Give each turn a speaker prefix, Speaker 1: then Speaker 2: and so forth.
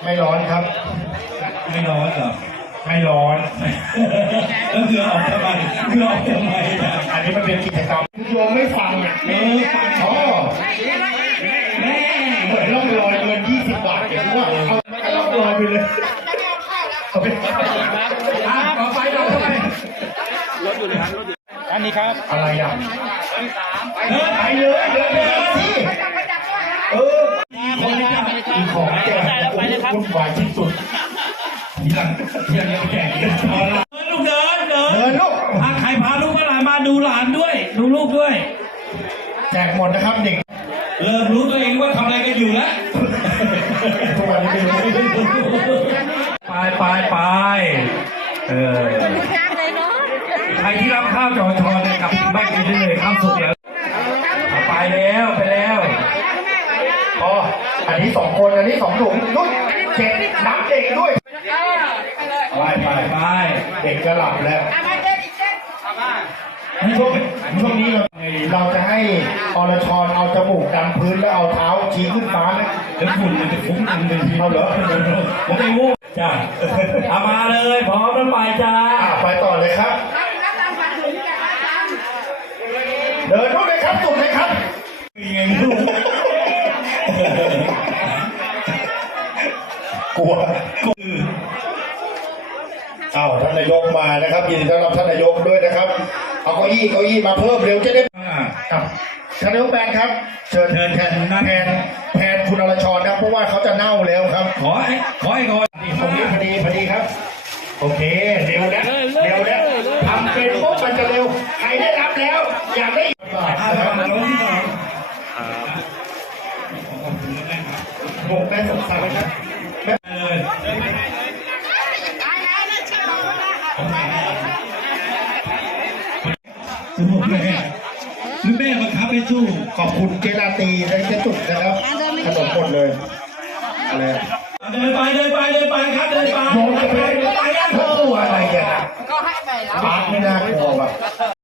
Speaker 1: ไม่ร้อนครับ
Speaker 2: ไม่ร้อนเหรอ
Speaker 1: ไม่ร้อน
Speaker 2: แล้วเหงื่อออกทำไมเหงื่อออกทำไม
Speaker 1: อันนี้มันเป็นกิจกรรมโยมไม่ฟังอ่ะ
Speaker 2: ฟัง
Speaker 1: อ๋อ
Speaker 2: แม่
Speaker 1: เหมือนล่องลอยเงิน20 บาทอย่างว่าเอาล่องลอยไปเลยเอาไปต่อไป
Speaker 2: รถอยู่เลยครับรถอยู่อันนี้ครับ
Speaker 1: อะไรอ่ะไปเลยเดินสิคนนี้มีของแจกคุณวายที่สุดยังแจกเงินทอนละ
Speaker 2: ลูกเดิน
Speaker 1: ลูก
Speaker 2: ใครพาลูกมาดูหลานด้วยดูลูกด้วย
Speaker 1: แจกหมดนะครับเด็ก
Speaker 2: เริ่มรู้ตัวเองว่าทำอะไรกันอยู่แล้ว
Speaker 1: ทุกวันนี้
Speaker 2: ไปใครที่รับข้าวจอชอเนี่ยกับไม่กินได้เลยข้าวสุกแล้วไปแล้ว
Speaker 1: อ๋ออันนี้2 คนอันนี้2 ถุงนุ่นเจ็ดนับเด็กด้วยไปเด็กจะหลับแล้วช่วงนี้เราจะให้อรชรเอาจมูกดันพื้นแล้วเอาเท้าชี้ขึ้นฟ้าไหม
Speaker 2: แล้วฝุ่นมันจะฟุ้งอันเป็น
Speaker 1: เอาเหรอ
Speaker 2: ผมไม่งูจ้าเอามาเลยพร้อมแล้วไปจ้า
Speaker 1: ไปต่อเลยครับเดินเข้าเลยครับสุดเลยครับ
Speaker 2: มีไงลูก
Speaker 1: กลัวท่านนายกมานะครับยินดีต้อนรับท่านนายกด้วยนะครับเอาเก้าอี้มาเพิ่มเร็วจะได้ท่านนายกแบนครับเชิญแทนคุณอรชรนะเพราะว่าเขาจะเน่าแล้วครับ
Speaker 2: ขอให้ก่อน
Speaker 1: พอดีครับโอเคเร็วนะทำเป็นปุ๊บมันจะเร็วใครได้รับแล้วอยากได้ผมได้สงสารครับ
Speaker 2: สมุกแม่คือแม่บังคับให้สู้
Speaker 1: ขอบคุณเจลาตีและเจจุกนะครับขนมหมดเลยอะไร
Speaker 2: เดินไปครับเดินไป
Speaker 1: โยนไปอะไรกันนะก็ให้ไปแล้วไม่น่ากลัวว่ะ